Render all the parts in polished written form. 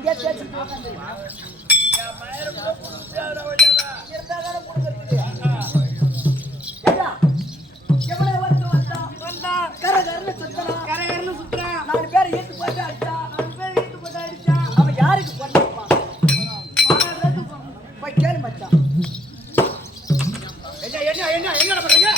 அங்கேயே தேய்ச்சிட்டு கரகரன்னு சுத்துறான் 4 பேர் ஈட்டு போட்டு அடிச்சான் அவன் யாருக்கு பண்ணிருப்பான் போய் கேளு மச்சான் என்ன பண்றீங்க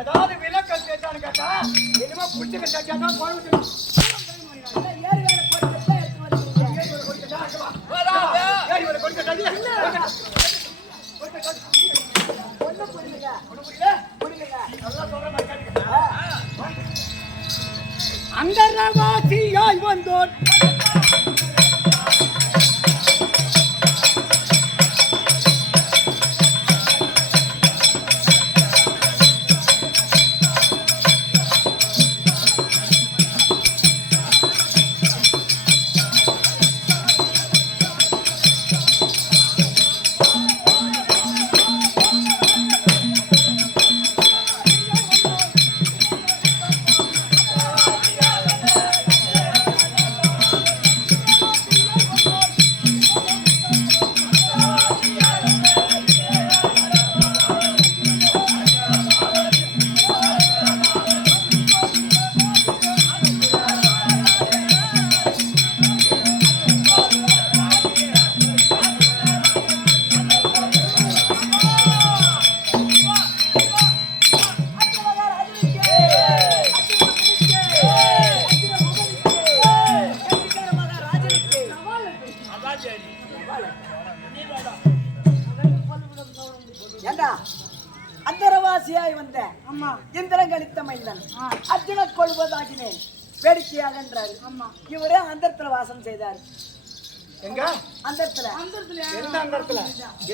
ஏதாவது விலக்கல் கேட்டான்னு கேட்டா என்னமோ புடிச்சுக்க கேட்டா அந்தரவாசியாய் வந்தோன் அந்தரவாசியாய் வந்த இந்திரங்களித்த மைந்தன் அர்ஜுன கொள்வதாகினேன் வேடிக்கையாக என்றார். இவரே அந்தரத்துல வாசம் செய்தார். எங்க அந்தரத்துல எந்த அந்தரத்துல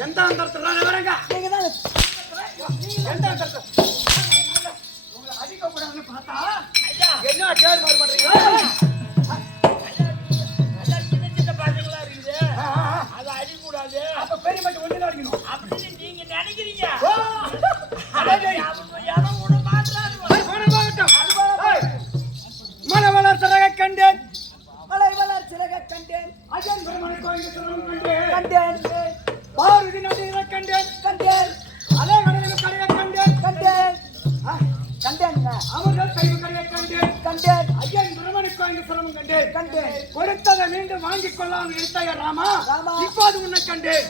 எந்த அந்தரத்துல வரங்க நீங்க தான் எந்த அந்தரத்துல உங்களை அடிக்க கூடாதுன்னு பார்த்தா என்ன கேர் மாதிரி பண்றீங்க அப்ப பெரிய மட்டும் ஒண்ணு அடிக்கணும் அப்படின்னு நீங்க நினைக்கிறீங்க. மலவளர் சிறக கண்டேன் மலைவளர் சிறக கண்டேன் அஜன் பெருமனை கோயில் கண்டேன் கண்டேன் பாரதி நதியை கண்டேன் கண்டேன் அலைகடலில் கரையை கண்டேன் கண்டேன் கண்டேன் அமர்தல் கைவு கரையை கண்டேன் கண்டேன் அஜன் பெருமனை கோயில் சிரமம் கண்டேன் கண்டேன் கொடுத்ததை மீண்டும் வாங்கிக் கொள்ளாமல் இருத்தாய ராமா இப்போது உன்னை கண்டேன்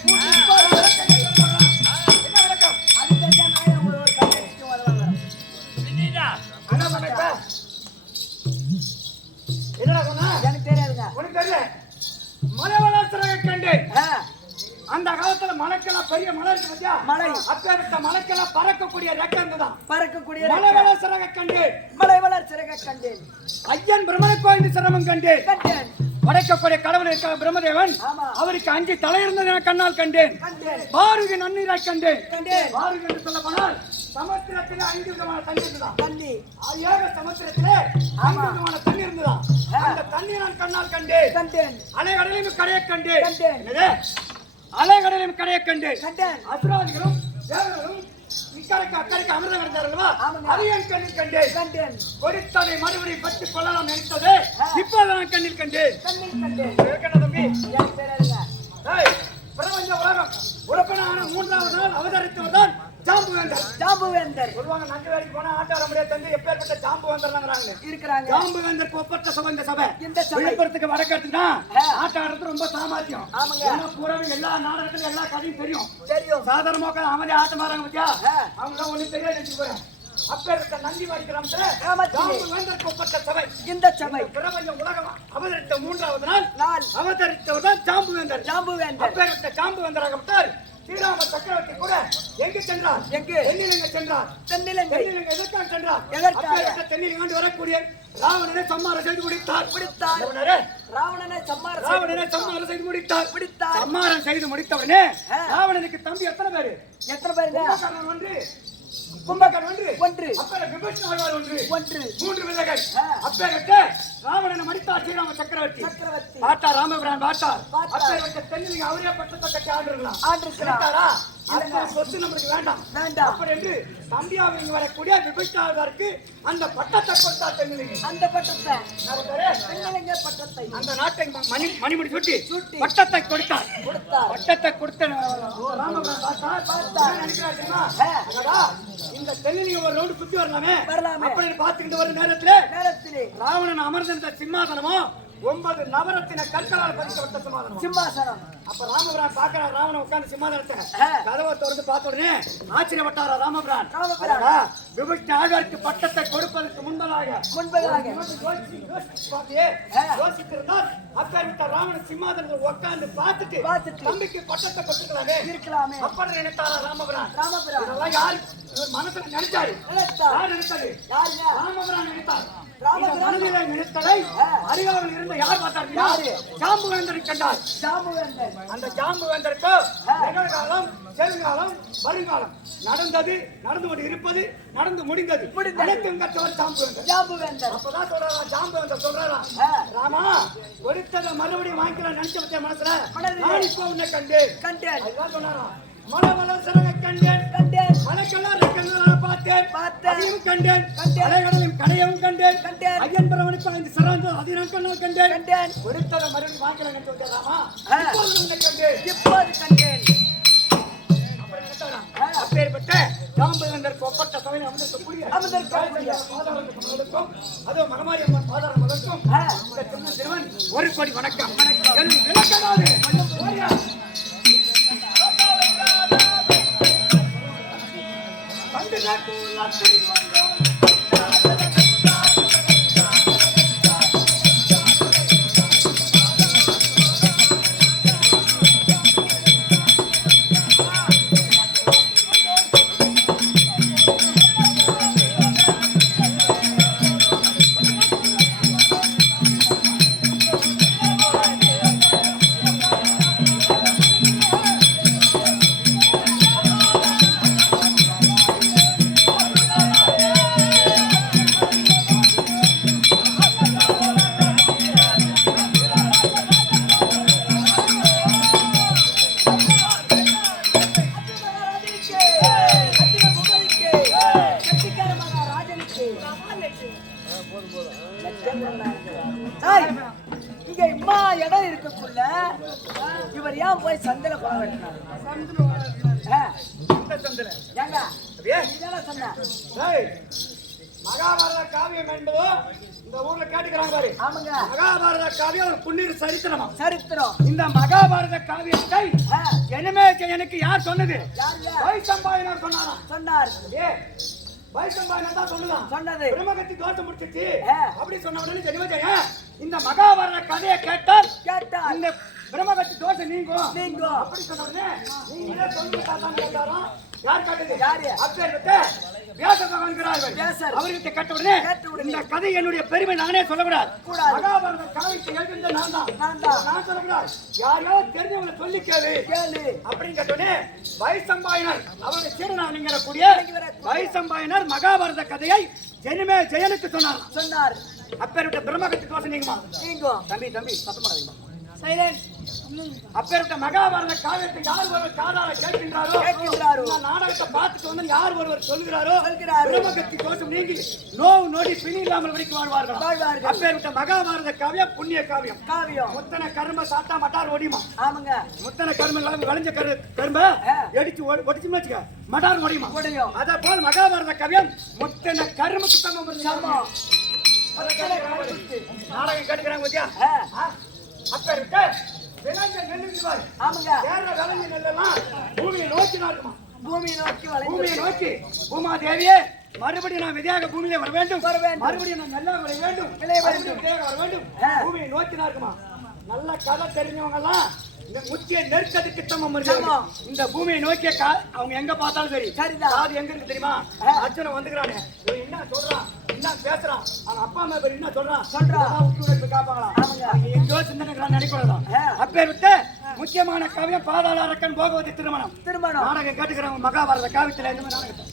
அந்த காலத்துல மலைக்கெல்லாம் பெரிய மலை இருக்கு பத்தியா மலை அப்பேற்பட்ட மலைக்கெல்லாம் பறக்கக்கூடிய ரெக்கந்து தான் பறக்கக்கூடிய மலைவளர் சிறக கண்டேன் மலைவளர் சிறக கண்டேன் ஐயன் பிரம்மனை கோயில் சிரமம் கண்டேன் கண்டேன் படைக்கக்கூடிய கடவுள் இருக்க பிரம்மதேவன் அவருக்கு 5 தலை இருந்தது என கண்ணால் கண்டேன் பாருகி நன்னீரை கண்டேன் பாருகி என்று சொல்ல போனால் சமுத்திரத்திலே 5 விதமான தண்ணி இருந்ததான் தண்ணி ஏக சமுத்திரத்திலே 5 விதமான தண்ணி இருந்ததான் அந்த தண்ணீரை நான் கண்ணால் கண்டேன் அலைகடலையும் கரையை கண்டேன் அலைகடலையும் கரையை கண்டேன் அசுராதிகளும் தேவர்களும் இக்கரைக்கு அக்கறைக்கு அமிர்தம் கிடந்தார்களா அதையும் கண்ணில் கண்டேன் கொடுத்ததை மறுபடியும் பற்றி கொள்ளலாம் நினைத்தது இப்போது நான் கண்ணில் கண்டேன் தம்பி பிரபஞ்ச உலகம் உலகனான 3வது நாள் அவதரித்தவர்தான் ஜாம்புவேந்தர் சொல்லுவாங்க. நன்றி வேலைக்கு போனா ஆட்ட வர முடியாது தந்து எப்பேற்பட்ட ஜாம்புவேந்தர் இருக்கிறாங்க. ஜாம்புவேந்தர் ஒப்பற்ற சபை இந்த சபை விழுப்புரத்துக்கு வடக்கத்துனா ஆட்ட ஆடுறது ரொம்ப சாமர்த்தியம். பூராவே எல்லா நாடகத்திலும் எல்லா கதையும் தெரியும். சாதாரணமாக அமைதி ஆட்டம் ஆடுறாங்க பத்தியா அவங்க தான் ஒண்ணு தெரியாது போறேன் அப்பேற்பட்ட நந்திவாடி கிராமத்துல கிராமத்திலே ஜாம்புவேந்தருக்கு ஒப்பற்ற சபை. இந்த சபை பிரபஞ்சம் உலகம் அவதரித்த 3வது நாள் நாள் அவதரித்தவர் தான் ஜாம்புவேந்தர். ஜாம்புவேந்தர் அப்பேற்பட்ட ஜாம்புவேந்தராகப்பட்டார் ஸ்ரீராம சக்கரவர்த்தி கூட எங்கு சென்றார்? எங்கு? தென்னிலங்கை சென்றார். தென்னிலங்கை தென்னிலங்கை எதற்காக சென்றார்? எதற்காக? அப்பேற்பட்ட தென்னிலங்காண்டு வரக்கூடிய ராவணனை சம்மாரம் செய்து முடித்தார். ராவணனை சம்மாரம் செய்து முடித்தார். முடித்தார். சம்மாரம் செய்து முடித்தவனே ராவணனுக்கு தம்பி எத்தனை பேரு? எத்தனை பேருங்க? கும்பகர்ணன் ஒன்று. ஒன்று. அப்பேற்பட்ட விபீஷண ஆழ்வார் ஒன்று. 3 பிள்ளைகள். ஆ. அப்பேற்பட்ட ராவணனை மடித்தார் ஸ்ரீராம சக்கரவர்த்தி. பார்த்தார் ராமபிரான் பார்த்தார். அப்பேற்பட்ட தென்னிலங்கை அவரே பட்டத்தை கட்டி ஆண்டிருக்கலாம். ஆண்டிருக்கிறாரா? அந்த சொத்து நமக்கு வேண்டாம். அப்படி என்று தம்பியாவிற்கு வரக்கூடிய விபீஷணருக்கு அந்த பட்டத்தை கொடுத்தார் தென்னிலங்கை. அந்த பட்டத்தை தென்னிலங்கை பட்டத்தை அந்த நாட்டை மணிமுடி சுட்டி பட்டத்தை கொடுத்தார். பட்டத்தை கொடுத்த ராமபிரான் பார்த்தார். நினைக்கிறார் தெரியுமா? அடடா, இந்த தென்னிலங்கை ஒரு ரவுண்டு சுத்தி வரலாமே அப்படின்னு பார்த்துக்கிட்டு வர நேரத்திலே ராவணன் அமர்ந்த சிம்மாசனமோ 9 நவரத்தின கற்களால் பதிக்கப்பட்ட சிம்மாசனம். அப்ப ராமபிரான் பாக்குறார் ராவணன் உட்கார்ந்து சிம்மாசனத்தை கதவை திறந்து பார்த்த உடனே ஆச்சரியப்பட்டாரா ராமபிரான். விபீஷண ஆழ்வாருக்கு பட்டத்தை கொடுப்பதற்கு முன்பதாக யோசித்திருந்தால் அப்பேற்பட்ட ராவணன் சிம்மாசனத்தில் உட்கார்ந்து பார்த்துட்டு தம்பிக்கு பட்டத்தை கொடுத்துக்கலாமே அப்படி நினைத்தாரா ராமபிரான். இதெல்லாம் யாரு மனசுல நினைச்சாரு? யார் நினைத்தது? ராமபிரான் நினைத்தார். மனதிலே நினைத்ததை அறியாமல் இருந்த யார் பார்த்தார்? ஜாம்புவேந்தரை கண்டார். அந்த ஜாம்புவேந்தருக்கு நிகழ்காலம், செல்காலம், வருங்காலம் நடந்தது, நடந்து கொண்டு இருப்பது, நடந்து முடிந்தது அனைத்தும் கற்றவர் ஜாம்புவேந்தர். அப்பதான் சொல்றாரா ஜாம்புவேந்தர் சொல்றாரா, ராமா ஒருத்தரை மறுபடியும் வாங்கிக்கலாம் நினைச்ச பத்திய மனசுல நான் இப்ப உன்னை கண்டேன். அதுதான் சொன்னாரா, மலமலர் சிறகை கண்டேன், மலைக்கெல்லாம் ரெக்கங்களால் பார்த்தேன், கண்டேன், அலைகடலையும் கடையவும் கண்டேன், ஐயன் பிரவனுக்கு அந்த சிறந்த அதினம் கண்ணால் கண்டேன். ஒருத்தரை மறுபடியும் வாங்கிக்கலாம் நினைச்ச ராமா இப்போது கண்டேன். அப்பேற்பட்ட ஜாம்புவேந்தருக்கு ஒப்பற்ற சபையில் அமர்ந்திருக்கக்கூடிய அதோ மகமாரி அம்மன் பாதார மதற்கும் இந்த சின்ன சிறுவன் 1 கோடி வணக்கம். விளக்கடாது இங்க இம்மா இடம் இருக்குள்ள இவர் ஏன் போய் சந்தையில கொலை வெட்டினார்? மகாபாரத காவியம் என்பதோ இந்த ஊர்ல கேட்டுக்கிறாங்க பாரு. ஆமாங்க, மகாபாரத காவியம் புண்ணிய சரித்திரமா சரித்திரம். இந்த மகாபாரத காவியத்தை ஜனமே எனக்கு யார் சொன்னது? வைசம்பாயனர் சொன்னார். வைசம்பாயனர் தான் சொன்னது. பிரம்மகத்தி தோட்டம் முடிச்சிச்சு அப்படி சொன்ன உடனே ஜனமே இந்த மகாபாரத கதையை கேட்டால் இந்த பிரம்மகத்தி தோஷம் நீங்கும் அப்படி சொன்ன உடனே நீங்களே சொல்லுங்க கேட்டாராம். யார் கேட்டது? அப்பேற்பட்ட வியாச பகவான்கிறார்கள். அவர்கிட்ட கேட்ட உடனே இந்த கதை என்னுடைய பெருமை நானே சொல்லக்கூடாது. மகாபாரத காவியத்தை எழுதுறது நான் சொல்லக்கூடாது. யாரையாவது தெரிஞ்சவங்களை சொல்லி கேளு அப்படின்னு கேட்டோடனே வைசம்பாயனர் அவருடைய சீடனாக வைசம்பாயனர் மகாபாரத கதையை ஜெயனுக்கு சொன்னார். அப்பேற்பட்ட பிரம்மகத்தி தோஷம் நீங்கும். தம்பி சத்தம் அப்பேற்பட்ட மகாபாரத காவியத்தை யார் ஒருவர் காதால கேட்கின்றாரோ நாடகத்தை பார்த்துட்டு வந்து யார் ஒருவர் சொல்கிறாரோ பிரம்மகத்தி தோஷம் நீங்கி நோவு நொடி பிணி இல்லாமல் வரைக்கும் வாழ்வார்கள். அப்பேற்பட்ட மகாபாரத காவியம் புண்ணிய காவியம். முத்தன கரும்ப சாத்தா மட்டார் ஒடியுமா? ஆமாங்க, முத்தன கரும்பு இல்லாம விளைஞ்ச கரும்ப எடிச்சு ஒடிச்சுன்னு வச்சுக்க மட்டார் ஒடியுமா? அதே போல் மகாபாரத காவியம் முத்தன கரும்புக்கு தங்கம் நாடகம் கேட்டுக்கிறாங்க பத்தியா? அப்பேற்பட்ட விளைஞ்ச நெல் பூமியை நோக்கி பூமாதேவியே மறுபடியும் நான் விதையாக பூமியிலே வர வேண்டும் மறுபடியும் நான் நல்லா வர வேண்டும் விதையாக வர வேண்டும் பூமியை நோக்கி தான் இருக்குமா நல்ல கதை தெரிஞ்சவங்க எல்லாம் இந்த முக்கிய நெருக்கத்துக்கு சமம் இந்த பூமியை நோக்கிய அவங்க எங்க பார்த்தாலும் சரி சரிதான் அது எங்க இருக்கு தெரியுமா அர்ஜுன வந்துக்கிறானே என்ன சொல்றான் என்ன பேசுறான் அவங்க அப்பா அம்மா பேர் என்ன சொல்றான் காப்பாங்களா எங்கோ சிந்தனை நினைக்கூடாதான் அப்பே விட்டு முக்கியமான காவியம் பாதாள அரக்கன் போகவதி திருமணம் நாடகம் கேட்டுக்கிறவங்க மகாபாரத காவியத்துல எந்த மாதிரி நாடகத்தை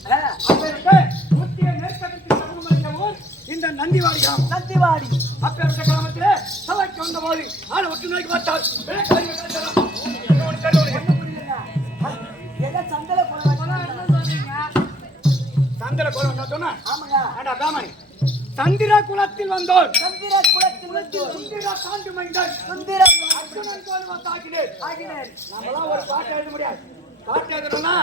அப்பே விட்டு முக்கிய நெருக்கத்துக்கு சமம் ஊர் இந்த நந்திவாடி கிராமம் நந்திவாடி அப்பேற்ற கிராமத்திலே சபைக்கு வந்த போது ஆளை ஒட்டு நோக்கி பார்த்தால் சந்திர குலம் சொன்னா சந்திர குலத்தில் வந்தோர் சந்திர சாந்து மைந்தர் அர்ஜுனன் போல் வந்தாகினேன் நம்மளாம் ஒரு பாட்டு எழுத முடியாது பாட்டு எழுதணும்னா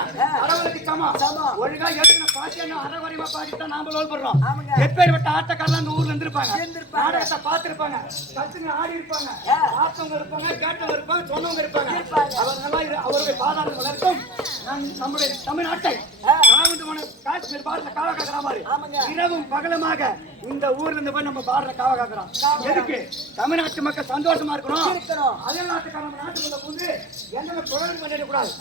அறவருக்கு சமம் ஒழுங்கா எழுதின பாட்டு அறவரிமா பாடித்தான் நாம லோல் பண்றோம் எப்பேற்பட்ட ஆட்டக்காரலாம் அந்த ஊர்ல இருந்திருப்பாங்க நாடகத்தை பார்த்திருப்பாங்க கத்துங்க ஆடி இருப்பாங்க பார்த்தவங்க இருப்பாங்க கேட்டவங்க இருப்பாங்க சொன்னவங்க இருப்பாங்க அவர்களெல்லாம் அவருடைய பாதாள வளர்க்கும் நம்முடைய தமிழ்நாட்டை காஷ்மீர் பாடல காவ காக்குறா மாதிரி இரவும் பகலமாக இந்த ஊர்ல இருந்து போய் நம்ம பாடல காவ காக்குறோம் எதுக்கு தமிழ்நாட்டு மக்கள் சந்தோஷமா இருக்கணும் அதே நாட்டுக்கார நம்ம நாட்டுக்குள்ள புந்து எந்த குழந்தை பண்ணிடக்கூடாது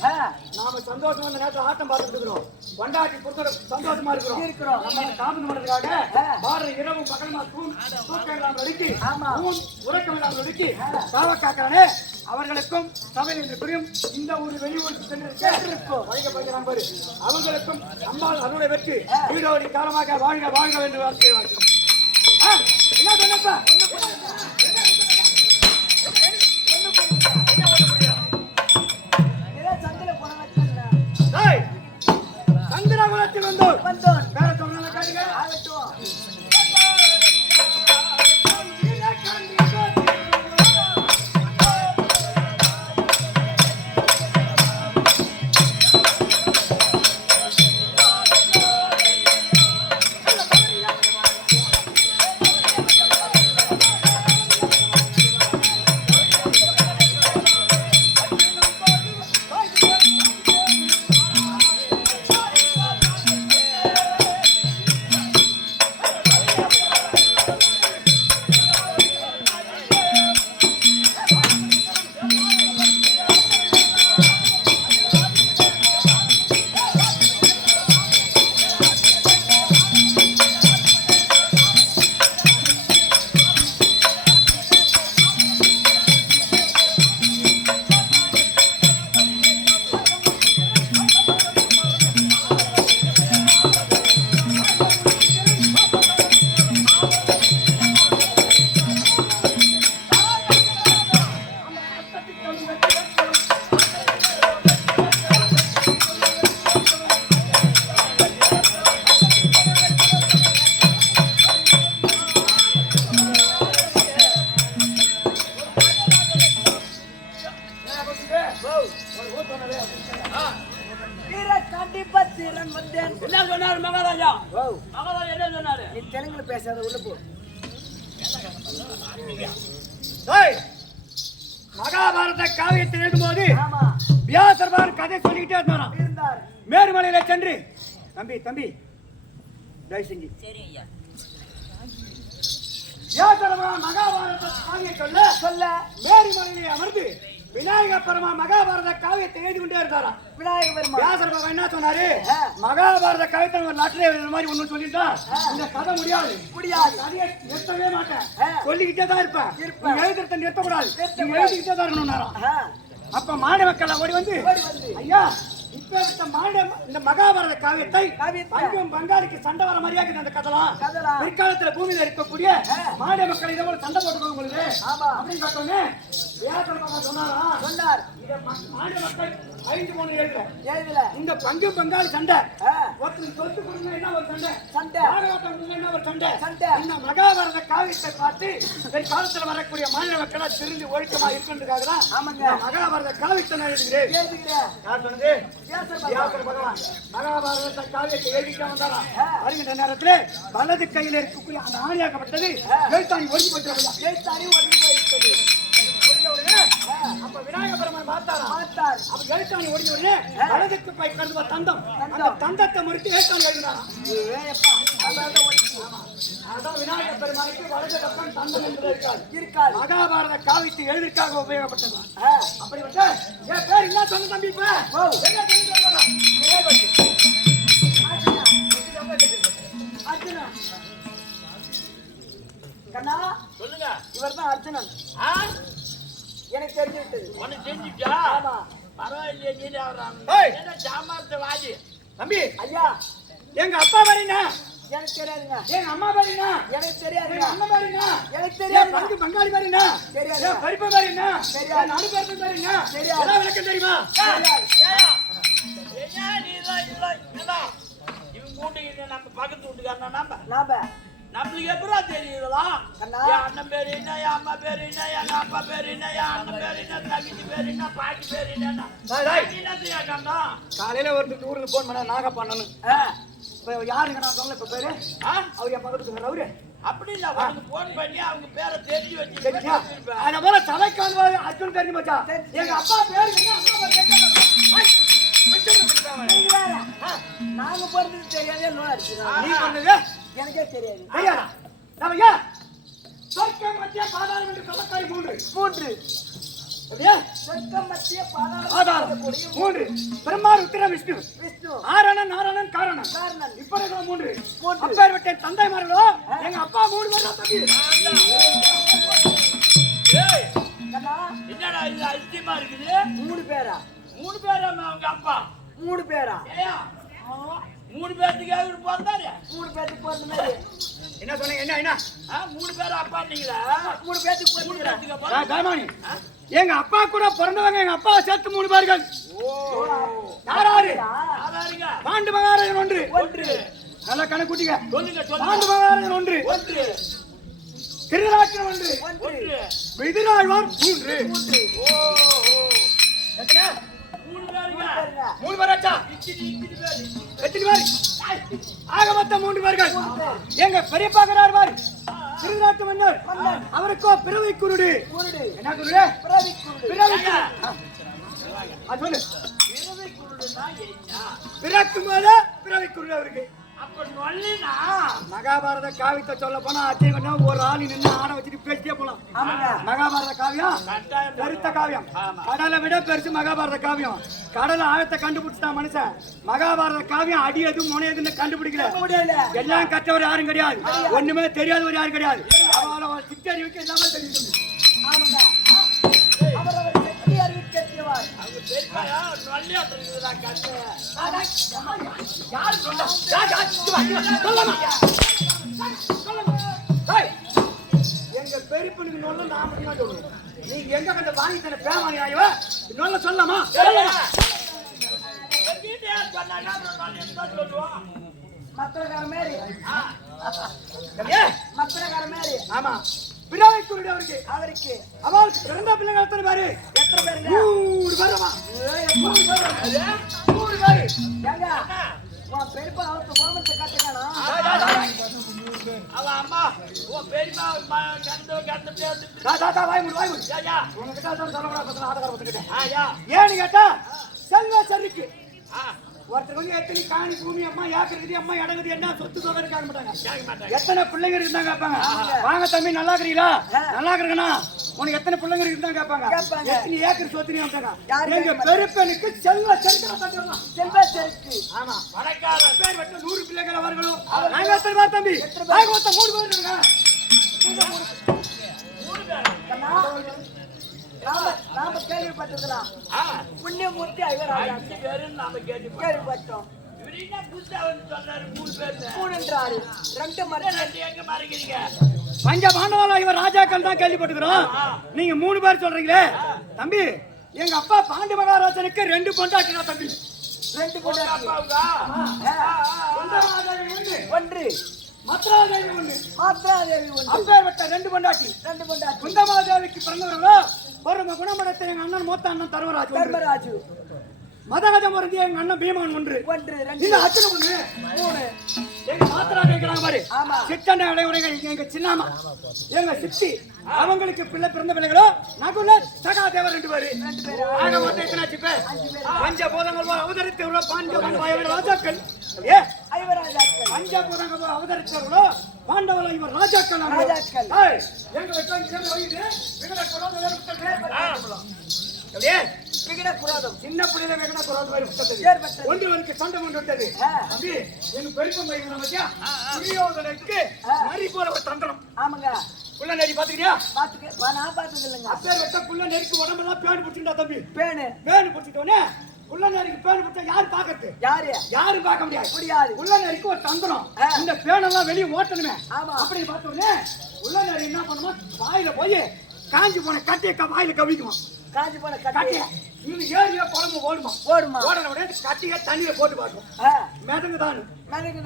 நாம சந்தோஷமா இந்த நேரத்தில் ஆட்டம் பார்த்துட்டு இருக்கிறோம் கொண்டாட்டி பொறுத்த சந்தோஷமா இருக்கிறோம் நம்ம காப்பீடு பண்றதுக்காக பாடுற இரவும் பகலமா தூக்கம் இல்லாமல் ஒடுக்கி உறக்கம் இல்லாமல் ஒடுக்கி காவ காக்குறானே அவர்களுக்கும் சபையில் என்று புரியும் இந்த ஊர் வெளியூருக்கு சென்றிருக்கோம் வழங்கப்படுகிறான் பாரு அவர்களுக்கும் அம்மாள் அருளை பெற்று வீடோடி காலமாக வாழ்க வாழ்க என்று வார்த்தை வாழ்க்கை என்ன சொன்னப்பா சந்திரகுலத்தில் வந்தோம் வேற சொன்ன காட்டுங்க தெலுங்குல பேசாத உள்ள போ மகாபாரத காவியத்தை எழுதும்போது வியாசர் கதை சொல்லிக்கிட்டே இருந்தார் மேருமலையில சென்று தம்பி தயவு செஞ்சு வியாசர் மகாபாரத காவியம் சொல்ல மேருமலையிலே அமர்ந்து விநாயக பெருமா மகாபாரத காவியத்தை எழுதி கொண்டே இருந்தாரா விநாயக பெருமா வியாசர் பகவான் என்ன சொன்னாரு மகாபாரத காவியத்தை ஒரு நாட்டிலே எழுதுற மாதிரி ஒண்ணு சொல்லிட்டா இந்த கதை முடியாது கதையை நிறுத்தவே மாட்டேன் சொல்லிக்கிட்டே தான் இருப்பேன் எழுதுறத நிறுத்தக்கூடாது எழுதிக்கிட்டே தான் இருக்கணும் அப்ப மாநில மக்கள் ஓடி வந்து ஐயா இப்ப இந்த மகாபாரத காவியத்தை பங்காளிக்கு சண்டை வர மாதிரியா அந்த கதலாம் பிற்காலத்துல பூமியில இருக்கக்கூடிய மாநில மக்கள் இதை போல சண்டை போட்டுக்கோங்க உங்களுக்கு அப்படின்னு கேட்டோன்னே சொன்னார் மாநில மக்கள் 5-3-7 இந்த பங்காளி சண்டை ஒருத்தர் சொத்து கொடுங்க என்ன ஒரு சண்டை என்ன ஒரு சண்டை இந்த மகாபாரத காவியத்தை பார்த்து பிற்காலத்துல வரக்கூடிய மாநில மக்களா திரும்பி ஒழுக்கமா இருக்கின்றதுக்காக தான் மகாபாரத காவியத்தை நான் எழுதுகிறேன் யார் சொன்னது பகவான் மகாபாரத காவியத்தை எழுதிக்க வந்தாரா வருகின்ற நேரத்தில் வலது கையில் இருக்கக்கூடிய அந்த ஆணியாக்கப்பட்டது எழுத்தாணி ஒதுக்கி போயிட்டு எழுத்தாணி ஒதுக்கி போயிருக்கிறது அப்ப அப்ப விநாயக பெருமான் பார்த்தார். பார்த்தார். எழுத்தாணி ஓடி உடனே வலதுக்கு போய் கருதுவ தந்தம். அந்த தந்தத்தை முறித்து எழுத்தாணி எழுதினார். அதான் விநாயக பெருமானுக்கு வலது பக்கம் தந்தம் என்பது இருக்காது. மகாபாரத காவியத்தை எழுதிற்காக உபயோகப்பட்டது. அப்படிப்பட்ட என் பேர் என்ன சொன்ன தம்பி? இப்ப என்ன அர்ஜுனா கண்ணா சொல்லுங்க. இவர்தான் அர்ஜுனன். எனக்கு தெரிஞ்சு விட்டது. உனக்கு தெரிஞ்சுட்டா? ஆமா. பரவாயில்லையே, நீ என்ன ஜாமாத்த வாஜி தம்பி? ஐயா, எங்க அப்பா பாருங்க. எனக்கு தெரியாதுங்க. எங்க அம்மா பாருங்க. எனக்கு தெரியாதுங்க. எங்க அண்ணன் பாருங்க. எனக்கு தெரியாது. பங்கு பங்காளி பாருங்க. தெரியாது. என் பரிப்பு பாருங்க. தெரியாது. நடு பருப்பு பாருங்க. தெரியாது. எல்லாம் விளக்கம் தெரியுமா? இவன் கூட்டிக்கிட்டு நம்ம பக்கத்து வீட்டுக்காரனா நாம நம்மளுக்கு எப்படா தெரியுதுலாம்? அண்ணா. என் அண்ணன் பேரு என்ன, என் அம்மா பேரு என்ன, என் அப்பா பேரு என்ன, என் அண்ணன் பேரு என்ன, தங்கச்சி பேரு என்ன, பாட்டி பேரு என்ன, என்னத்தையா கண்ணா? காலையில ஒரு ஊருக்கு போன் பண்ண நாகப்பண்ணனு. இப்ப யாருங்க நான் சொல்ல இப்ப பேரு? அவர் என் பக்கத்துக்கு அவரு. அப்படி இல்ல, உனக்கு போன் பண்ணி அவங்க பேரை தெரிஞ்சு சரியா? வச்சு அத போல சபைக்கு வந்து அர்ஜுன் தெரிஞ்சு மச்சா. எங்க அப்பா பேரு என்ன? அம்மா பேரு நாங்க போறது தெரியாதே. நோய் அடிச்சுதான். நீ சொன்னது எனக்கே தெரியாது. தெரியாதா? நாம சொர்க்கம் மத்திய பாதாளம் என்று சபக்காரி 3. அப்படியே? சொர்க்கம் மத்திய பாதாளம் பாதாளம் 3. பிரம்மா ருத்ர விஷ்ணு. விஷ்ணு ஆரணன் நாரணன் காரணன். இப்ப 3. அப்பேர்வட்ட தந்தைமார்களோ எங்க அப்பா 3 பேர் தான் தம்பி. கண்ணா, என்னடா இது அதிசயமா இருக்குது? 3 பேரா? 3 பேரா அவங்க அப்பா? 3 பேரா? ஏயா 3 பேர்த்துக்கு அவர் பிறந்தாரு? 3 பேத்துக்கு பிறந்த மாதிரி. என்ன சொன்னீங்க? என்ன 3 பேர் அப்பா நீங்களா? 3 பேத்துக்கு 3 பிறந்த பேர்த்துக்கு பிறந்த. தாமானி எங்க அப்பா கூட பிறந்தவங்க எங்க அப்பா சேர்த்து 3 பேர்கள். யாராரு? யாராருங்க? பாண்டு மகாராஜன் 1. 1. நல்லா கணக்குட்டிங்க. சொல்லுங்க பாண்டு மகாராஜன் 1. 1. திருநாட்கள் 1. 1. விதிராழ்வார் 3. எத்தனை? 3 பேருங்க. 3 பேராச்சா? இத்தனை பேரு. எத்தனை பேர்? ஆக மொத்தம் 3 பேர்கள். எங்க பெரியப்பாக்கிறார் பாரு, திருநாட்டு மன்னர். அவருக்கோ பிறவை குருடு. என்ன குருடு? பிறவை குருடு. சொல்லு. பிறவை குருடுனா என்ன? பிறக்கும் போது பிறவை குருடு அவருக்கு. அப்ப நொல்லினா மகாபாரத காவியத்தை சொல்ல போனா அச்சைவனா ஒரு ஆளி நின்று ஆட வச்சுட்டு பேசிட்டே போலாம். மகாபாரத காவியம் பெருத்த காவியம். கடலை விட பெருசு மகாபாரத காவியம். கடலை ஆழத்தை கண்டுபிடிச்சான் மனுஷன். மகாபாரத காவியம் அடி எது முனையதுன்னு கண்டுபிடிக்கல. எல்லாம் கற்றவர் யாரும் கிடையாது. ஒண்ணுமே தெரியாதவர் யாரும் கிடையாது. அவளை சித்தறிவுக்கு எல்லாமே தெரியும். ஆமாங்க. அவரவர் சக்தி அறிவிக்கக்கூடியவர். அவங்க பெரியப்பாயா நொல்லியா தெரியுதுடா கண்ணு. யாரு சொன்னா? சொல்லமா? எங்க பெரியப்பனுக்கு நொல்ல நாம என்ன சொல்லுவோம்? நீங்க எங்க கண்ட வாங்கி தர பேமானி ஆயவ நொல்ல சொல்லமா? மத்திரக்கார மாதிரி. மத்திரக்கார மாதிரி. ஆமா, பிறவை குருடு அவருக்கு. அவருக்கு பிறந்த பிள்ளைங்க எத்தனை பேரு? எத்தனை பேருங்க? 3 பேருமா? 3 பேரு. ஏங்க, உன் பெரியப்பா அவருக்கு கோமத்தை கட்டுக்கானா? அவ அம்மா உன் பெரியம்மா கண்டு பேர் வாய் மூடு. ஐயா உங்ககிட்ட சொல்லக்கூடாது ஆதார பத்துக்கிட்ட. ஐயா ஏன்னு கேட்டா செல்வ சரிக்கு ஆ ஒருத்தர் வந்து எத்தனை காணி பூமி அம்மா ஏக்கருக்கு அம்மா இடங்குது என்ன சொத்து சொகை கேட்க மாட்டாங்க. கேட்க மாட்டாங்க. எத்தனை பிள்ளைங்க இருந்தாங்க கேட்பாங்க. வாங்க தம்பி நல்லா இருக்கிறீங்களா? நல்லா இருக்குறேன்னா உனக்கு எத்தனை பிள்ளைங்க இருந்தாங்க கேட்பாங்க. எத்தனை ஏக்கர் சொத்து கேட்பாங்க. எங்க பெருப்பனுக்கு செல்வ சரிக்கு. செல்வ செருக்கு. ஆமா, வடக்கார பேர் வட்ட 100 பிள்ளைகள் அவர்களும். நாங்க எத்தனை பேர் தம்பி? நாங்க மொத்தம் 3 பேர் இருக்காங்க. 3 பேர். கண்ணா, நாம கேள்விப்பட்டிருக்கலாம். புண்ணியமூர்த்தி ஐவராஜா 5 பேருன்னு நாம கேள்விப்பட்டோம். கேள்விப்பட்டோம். இவரு என்ன புதுசா வந்து சொல்றாரு 3 பேர். 3 2 மரம். எங்க மாறிக்கிறீங்க? பஞ்ச பாண்டவாளா இவர் ராஜாக்கள் தான் கேள்விப்பட்டுக்கிறோம். நீங்க 3 பேர் சொல்றீங்களே தம்பி. எங்க அப்பா பாண்டி மகாராஜனுக்கு 2 பொண்டாட்டினா தம்பி. 2 பொண்டாட்டி. அப்பாவுக்கா? ஒன்று. மத்ராதேவி 1. மாத்ராதேவி 1. அப்பேற்பட்ட 2 பொண்டாட்டி. 2 பொண்டாட்டி. குந்தமாதேவிக்கு பிறந்தவர்களோ ஒரு குணமடத்தை எங்க அண்ணன் மூத்த அண்ணன் தர்மராஜு. மதகஜம் பொருந்தி எங்க அண்ணன் பீமன் 1. 2. இந்த அச்சனை 3. எங்க மாத்திரா கேட்கிறாங்க பாரு. சித்தண்ண எங்க சின்னாமா எங்க சித்தி அவங்களுக்கு பிள்ளை பிறந்த பிள்ளைகளோ நகுல சகாதேவர் 2 பேரு. ஆக மொத்தம் எத்தனாச்சு பேர்? 5 பூதங்கள் அவதரித்தவர்களோ பாண்டவர்கள் ராஜாக்கள். ஏ பஞ்சபூதங்கள் அவதரித்தவர்களோ பாண்டவர்கள் இவர் ராஜாக்கள். எங்க வெட்டாங்க வயது விகட குரோதம் சின்ன பிள்ளைல விகட குரோதம் ஒன்று சண்டை கொண்டு விட்டது. அப்படி எங்க பெருக்கம் பையன் துரியோதனுக்கு நரி போல ஒரு தந்திரம். ஆமாங்க. குள்ள நரி பாத்துக்கிறியா? நான் பார்த்தது இல்லைங்க. அப்பே வெட்ட குள்ள நரிக்கு உடம்பெல்லாம் பேன் பிடிச்சிட்டா தம்பி. பேன் பிடிச்சிட்டோன்னே குள்ள நரிக்கு பேன் பிடிச்சா யாரு பாக்குறது? யாரும் பார்க்க முடியாது. குள்ள நரிக்கு ஒரு தந்திரம். இந்த பேனெல்லாம் வெளியே ஓட்டணுமே. அப்படி பார்த்தோன்னே குள்ள நரி என்ன பண்ணுமா, வாயில போய் காஞ்சி போன கட்டிய வாயில கவிக்குமா. காஞ்சி போன கட்டிய இது ஏரியா குழம்பு ஓடுமா. ஓடன உடனே கட்டிய தண்ணியில போட்டு பார்க்கும். மிதங்குதான்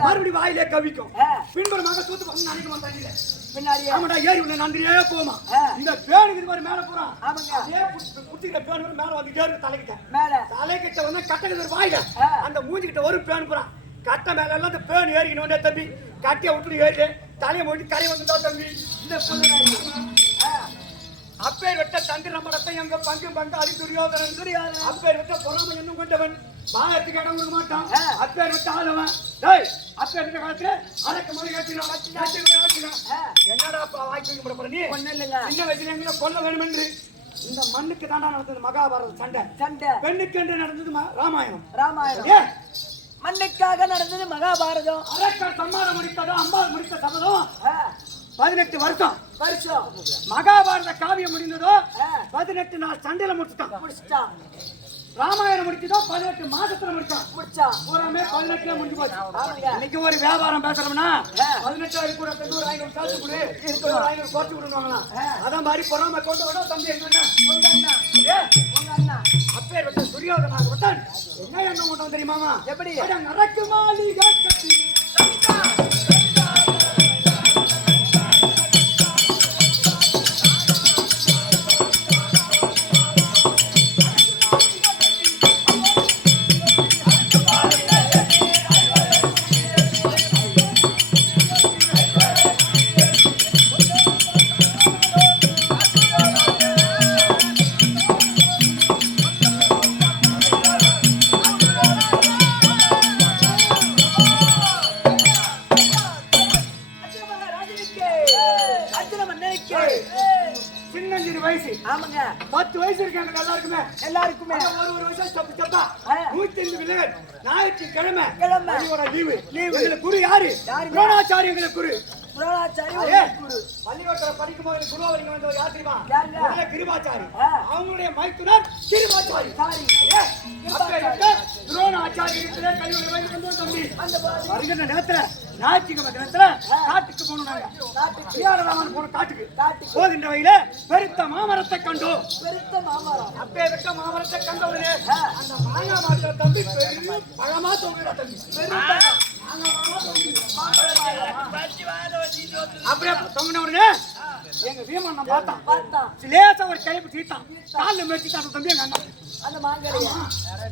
மறுபடியும் வாயிலே கவிக்கும். பின்புறமாக தூத்து பக்கம் நினைக்குமா தண்ணியில பின்னாடி. ஆமாடா ஏரி உள்ள நந்திரியே போமா. இந்த பேனுக்கு இது மாதிரி மேல போறான். அதே புத்திக்கிட்ட பேனு மேல வந்து ஏறு தலைக்கிட்ட வந்து கட்டை வாயில அந்த மூஞ்சிக்கிட்ட ஒரு பேனு போறான். கட்டை மேல எல்லாம் அந்த பேனு ஏறிக்கணும் உடனே தம்பி கட்டிய விட்டு ஏறி தலையை மூடி கரை வந்துட்டா தம்பி. இந்த அப்பேர் வெட்ட தந்திர மடத்தை எங்க பங்கு அடி துரியோதனன். அப்பேர் வெட்ட பொறாமை என்னும் கொண்டவன் பாகத்துக்கு இடம் கொடுக்க மாட்டான். அப்பேர் வெட்ட ஆளவன். அப்பேர் வெட்ட காலத்துல அடக்கு மொழி என்னடா வாய்க்கு போற நீ சின்ன வயசுல எங்க கொல்ல வேணும் என்று இந்த மண்ணுக்கு தாண்டா நடந்தது மகாபாரத சண்டை. பெண்ணுக்கு என்று நடந்தது ராமாயணம். மண்ணுக்காக நடந்தது மகாபாரதம். அரக்கர் சம்மாரம் முடித்ததோ அம்பாள் முடித்த சபதம் 18 வருஷம். மகாபாரத காவியம் முடிந்ததோ 18 நாள் சண்டையில முடிச்சுட்டான். ராமாயணம் முடிச்சதோ 18 மாசத்துல முடிச்சான். பூராமே 18 முடிஞ்சு போச்சு. இன்னைக்கு ஒரு வியாபாரம் பேசுறோம்னா 18 கூட 500 சேர்த்து கொடு 500 கோர்த்து கொடுவாங்களாம். அதான் மாதிரி பொறாம கொண்டு வர தம்பி என்ன அப்பேர் வச்ச துரியோதனாக விட்டான். என்ன எண்ணம் கொண்டு தெரியுமாமா? எப்படி நடக்குமாலி சின்னஞ்சிறு வயசு. ஆமாங்க 10 வயசு இருக்காங்க எல்லாருக்குமே ஒரு வருஷம் ஸ்டெப்பா 105 விலகல் ஞாயிற்றுக்கிழமை லீவு. குரு யாரு? துரோணாச்சாரி. எங்களுக்கு குரு பள்ளிக்கூடத்துல படிக்கும் போது குருவாரிங்க வந்து யாத்திரிமா கிருபாச்சாரி. அவங்களுடைய மைத்துனர் கிருபாச்சாரி. துரோணாச்சாரி தம்பி வருகின்ற நேரத்துல ஞாயிற்றுக்கிழமை தினத்துல காட்டுக்கு போனோம். போன காட்டுக்கு போகின்ற வகையில பெருத்த மாமரத்தை கண்டோம். அப்பே வெட்ட மாமரத்தை கண்டவுடனே அந்த மாங்கா மரத்தை தம்பி பெரிய பழமா தோங்குறா தம்பி. அப்படியே தொங்கின உடனே எங்க வீமன் பார்த்தான். லேசா ஒரு கையை தீட்டான். காலில் மேய்ச்சிட்டான் தம்பி. எங்க அண்ணன் அந்த மாங்கரைய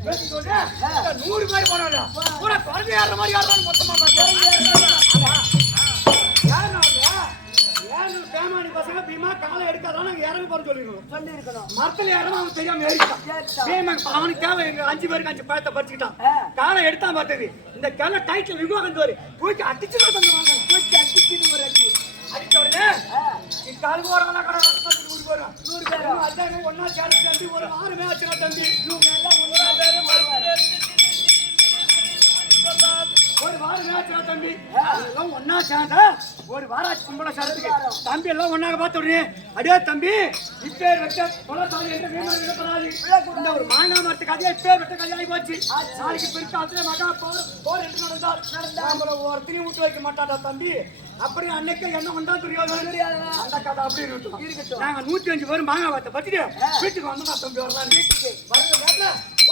100 பேர் போனாங்க. பூரா குழந்தை ஏற மாதிரி யாரும் மொத்தமா பேமானி பசங்க பீமா காலை எடுக்காதான் நாங்க இறங்க போற சொல்லிருக்கணும். மரத்துல இறங்க அவன் தெரியாம ஏறிட்டான். அவனுக்கு தேவை எங்க 5 பேருக்கு 5 பழத்தை பறிச்சுக்கிட்டான். காலை எடுத்தான் பார்த்தது இந்த கிளை டைட்டில் விவாகம் வரு போய் அடிச்சு தந்துவாங்க. அடிச்ச உடனே கால் போறாங்களா கடை போறோம் 100 பேரும் அதான் ஒன்னா சேர்ந்து தம்பி ஒரு 6 மேட்ச் தம்பி. இவங்க எல்லாம் ஒரு வாரம் மேட்ச் தம்பி எல்லாம் ஒன்னா சேர்ந்த ஒரு வாராட்சி கும்பல சேர்த்துக்கு தம்பி எல்லாம் ஒன்னாக பார்த்த உடனே அடே தம்பி இப்பேர் வெட்ட கொலசாலி என்ற இந்த ஒரு மாங்காய் மரத்துக்கு அதே இப்பேர் வெட்ட கல்யாணி போச்சு. நாளைக்கு பிற்காலத்துல மகா போர் என்று நடந்தால் ஒருத்தனையும் விட்டு வைக்க மாட்டாடா தம்பி. அப்படியே அன்னைக்கு என்ன வந்தா தெரியாது அந்த கதை அப்படி இருக்கட்டும். நாங்க 105 பேரும் மாங்காய் மரத்தை பத்திட்டு வீட்டுக்கு வந்தோம்னா தம்பி வரலாம். வீட்டுக்கு வர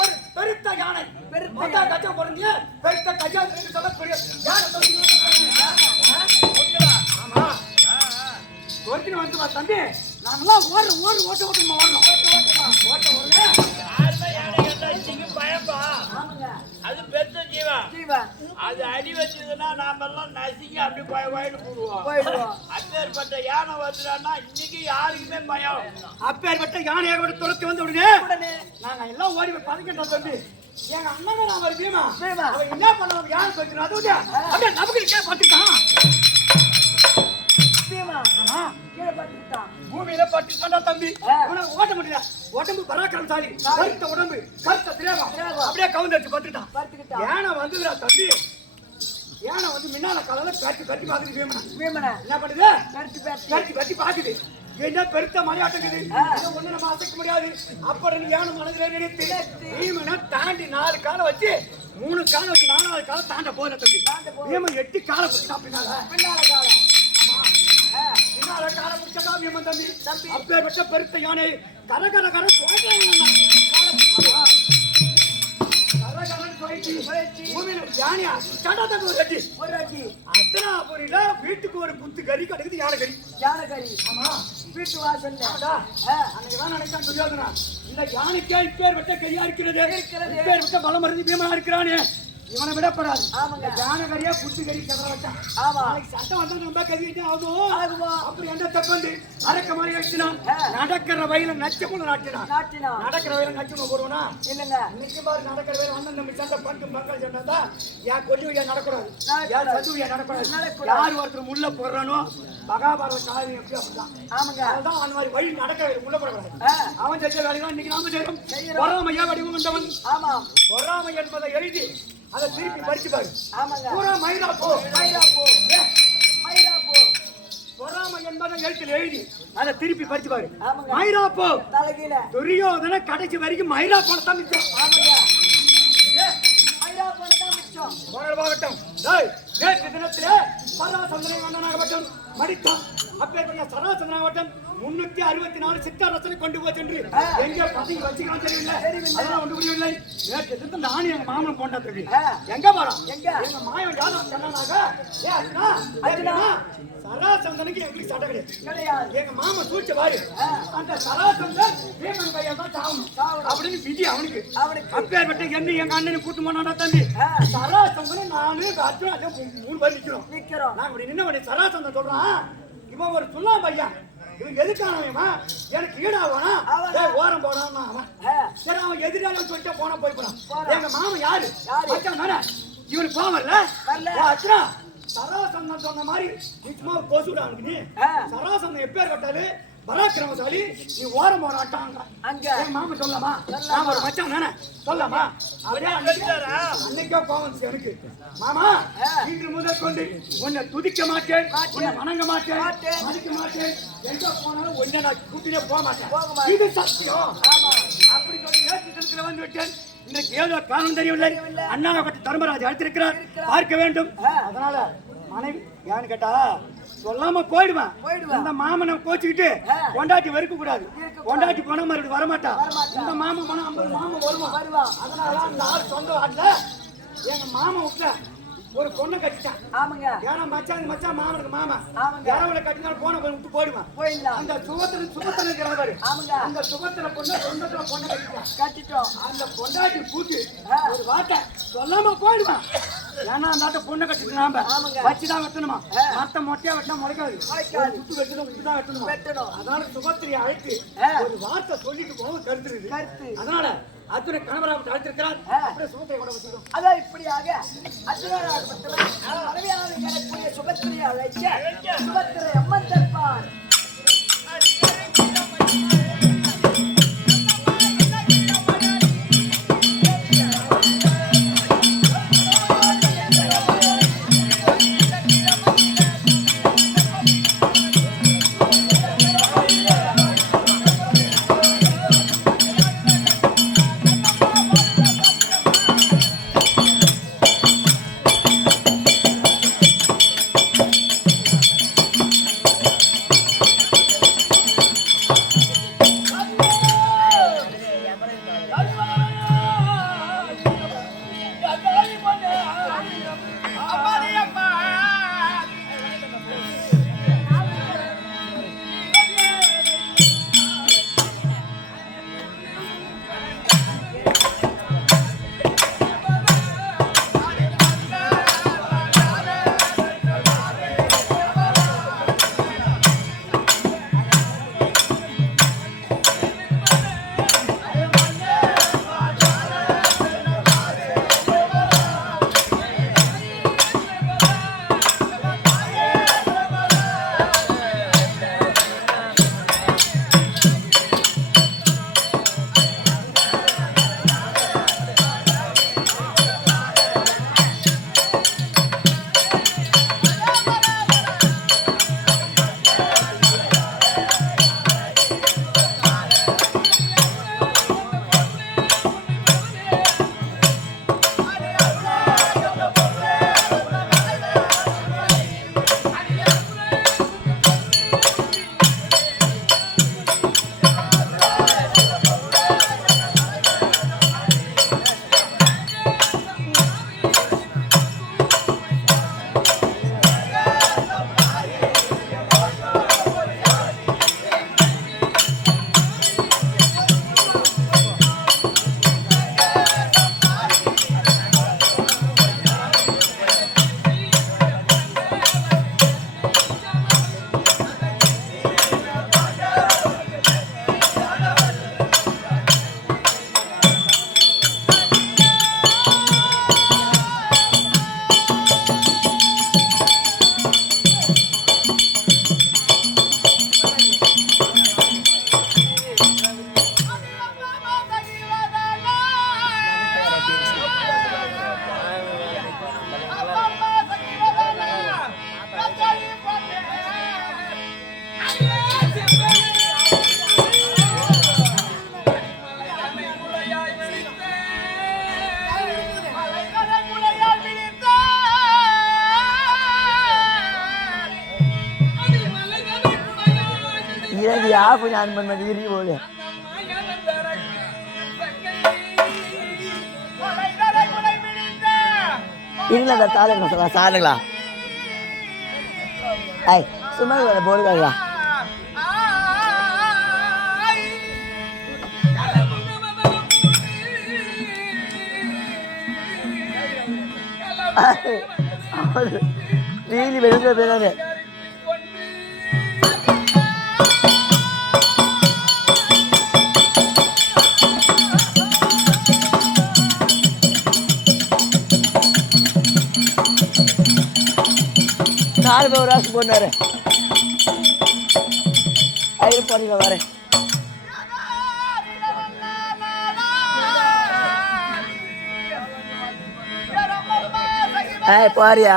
ஒரு பெருத்த யானை பெருத்த கஜா பொருந்திய பெருத்த கஜா சொல்லக்கூடிய ஒருத்தர் வந்து தம்பி நாங்கெல்லாம் ஓட்டமா ஓடணும். பயப்பா அது பெருத்த ஜீவன் அது அடி வச்சதுன்னா நாம எல்லாம் நசுங்கி அப்படி போயிட்டு போடுவோம். போயிடுவோம். அப்பேற்பட்ட யானை வந்துட்டான்னா இன்னைக்கு யாருக்குமே பயம். அப்பேற்பட்ட யானையை கூட துரத்தி வந்து உடனே உடனே நாங்க எல்லாம் ஓடி போய் பதுக்கிட்டோம் தம்பி. எங்க அண்ணன் நான் ஒரு பீமா பீமா. அவன் என்ன பண்ணுவாங்க யானை சொல்லிட்டு அது அப்படியே நமக்கு கீழே பட்டுட்டான். பீமா ஆமா கீழே பட்டுட்டான். பூமியில பட்டுட்டான்டா தம்பி. உனக்கு ஓட்ட முடியல. உடம்பு பராக்கிரமசாலி, கருத்த உடம்பு, கருத்த திரேகம் அப்படியே கவுந்தடிச்சு பட்டுட்டான். பட்டுக்கிட்டான். யானை வந்துடுறா தம்பி. யானை வந்து முன்னால காலையில கட்டி கட்டி பாக்குது பீமனை. பீமனை என்ன பண்ணுது? கட்டி பேட்டி கட்டி கட்டி பாக்குது. என்ன பெருத்த மலையாட்டங்குது. இதை ஒண்ணு நம்ம அசைக்க முடியாது. அப்படின்னு யானை மனதில நினைத்து பீமனை தாண்டி 4 காலை வச்சு 3 காலை வச்சு 4வது காலை தாண்ட போல தம்பி. பீமன் 8 காலை பிடிச்சா பின்னால காலம். பின்னால காலை பிடிச்சதா பீமன் தம்பி. அப்பேற்பட்ட பெருத்த யானை கர கர கர வீட்டுக்கு ஒரு குத்து கறி கிடைக்குது. யானை கறி. யானை கறி. ஆமா வீட்டு வாசல்ல அன்னைக்குதான் நினைச்சான் துரியோதனா, இந்த யானைக்கே இப்பேர் விட்ட கையா இருக்கிறது, இப்பேர் விட்ட பலம் மருந்து பீமனா இருக்கிறானே, இவனை விடப்படாது. யானை கறியா குத்து கறி கதற வச்சான். சட்டம் வந்தா நம்ம கறிக்கிட்டே ஆகும். அப்படி எந்த தப்பு அரக்க மாதிரி வச்சுனான். நடக்கிற வயல நச்சமுள்ள நாட்டினான். நடக்கிற வயல நச்சமுள்ள போடுவனா இல்லைங்க. இன்னைக்கு பாரு நடக்கிற வயல அண்ணன் நம்ம சண்டை பங்கு மக்கள் சண்டை தான். என் கொல்லியா நடக்கூடாது, என் சதுவியா நடக்கூடாது. யார் ஒருத்தர் முள்ள போடுறானோ மகாபாரத காரியம் எப்படி அப்படிதான். ஆமாங்க, அதுதான் அந்த மாதிரி வழி நடக்கிற வயல முள்ள போடக்கூடாது. அவன் செஞ்ச வேலைதான் இன்னைக்கு நாம செய்யறோம். பொறாமையா வடிவம் கொண்டவன். ஆமா, பொறாமை என்பதை எழுதி அதை திருப்பி படிச்சு பாரு. ஆமாங்க, பூரா மயிரா போ மயிரா போ மயிரா போ. பொறாமை என்பதை எழுத்துல எழுதி அதை திருப்பி படிச்சு பாரு. மயிரா போ தலைகீழ. துரியோதன கடைசி வரைக்கும் மயிரா போன தான் மிச்சம். ஆமாங்க, மயிரா போன தான் மிச்சம். போகட்டும். நேற்று தினத்திலே சராசந்திரன் அண்ணனாகப்பட்டும் மடித்தான். அப்பேற்பட்ட சராசந்திரனாகப்பட்டும் 364 சித்தாரசனை கொண்டு போய் சென்று எங்க பசங்க வச்சுக்கலாம் தெரியல, அதெல்லாம் ஒன்று புரியவில்லை. நேற்று தினத்தில் நானும் எங்க மாமனும் போண்டா தெரியும். எங்க போறோம்? எங்க மாயன் யாதவன் சொன்னாங்க சராசந்தனுக்கு எங்களுக்கு சண்டை கிடையாது. எங்க மாமா சூழ்ச்சி பாரு, அந்த சராசந்தன் பீமன் பையன் தான் சாவணும் அப்படின்னு விதி அவனுக்கு. அப்பேற்பட்ட என்ன எங்க அண்ணனை கூட்டு போனாடா தம்பி. சராசந்தன் நானு அர்ஜுனா 3 பேர் நிக்கிறோம். நாங்க அப்படி நின்ன சராசந்தன் சொல்றான், இவன் ஒரு சுண்ணாம்பு பையன், இவன் எதுக்கானவன் எனக்கு ஈடாவானா ஓரம் போனான் அவன். சரி, அவன் எதிராலும் சொல்லிட்டு போனா போய் போனான். எங்க மாமன் யாரு மச்சான் தானே, இவனுக்கு போவர்ல அர்ஜுனா. சராசந்தன் சொன்ன மாதிரி நிச்சயமா கோசுடா அவனுக்கு. நீ சராசந்தன் எப்பேர் கட்டாலு பராக்கிரமசாலி, நீ ஓரம் போராட்டாங்க அங்க மாமன் சொல்லலாமா? நான் ஒரு மச்சான் தானே சொல்லலாமா? அவரே அன்னைக்கே கோவம் எனக்கு. மாமா, இன்று முதல் கொண்டு உன்னை துதிக்க மாட்டேன், உன்னை வணங்க மாட்டேன், மதிக்க மாட்டேன், எங்க போனாலும் உன்னை நான் கூட்டிலே போக மாட்டேன், இது சத்தியம். அப்படி சொல்லி நேற்று வந்து விட்டேன். இன்றைக்கு ஏதோ காரணம் தெரியவில்லை. அண்ணாவட்ட தர்மராஜ் அழைத்திருக்கிறார், பார்க்க வேண்டும். அதனால மனைவி யான்னு கேட்டா சொல்லாம போயிடுவேன். இந்த மாமனை கோச்சுக்கிட்டு கொண்டாட்டி வெறுக்க கூடாது. கொண்டாட்டி போனா மறுபடியும் வரமாட்டா. இந்த மாமன் போனா 50 மாமன் வருவான். அதனால அந்த ஆள் சொந்த ஆட்ல எங்க மாமன் விட்ட ஒரு பொண்ணை கட்டிட்டான். ஆமாங்க, ஏன்னா மச்சான் மச்சான் மாமனுக்கு மாமா யாரவளை கட்டினாலும் போன விட்டு போயிடுவான். அந்த சுபத்திர இருக்கிறாரு. அந்த சுபத்திர பொண்ணை சொந்தத்துல பொண்ணை கட்டிட்டோம். அந்த பொண்டாட்டி கூட்டு ஒரு வார்த்தை சொல்லாம போயிடுவான். ஏன்னா அந்த ஆட்ட பொண்ணை கட்டிட்டு நாம வச்சுதான் வெட்டணுமா, மத்த மொட்டையா வெட்டினா முளைக்காது. சுட்டு வெட்டணும், இப்படிதான் வெட்டணும். அதனால சுபத்திரியை அழைத்து ஒரு வார்த்தை சொல்லிட்டு போக கருத்து. அதனால அர்ஜுன கணவராக அழைத்திருக்கிறார். அப்படியே சுபத்திரை கூட வச்சுக்கணும். அதான் இப்படியாக அர்ஜுனராக சுபத்திரியை அழைக்க சுபத்திரை அம்மன் தருப்பார். ஆஃப் பண்ணி ஆன் பண்ண மாதிரி போல இல்லை அந்த தாளம் சாருங்களா ஐய் சும்மா போடுங்களா நீதி வெளியே போயிடாரு நாலு பேர் ஒரு ராசு போனாரு ஐயர் போறீங்க வரேன் போறியா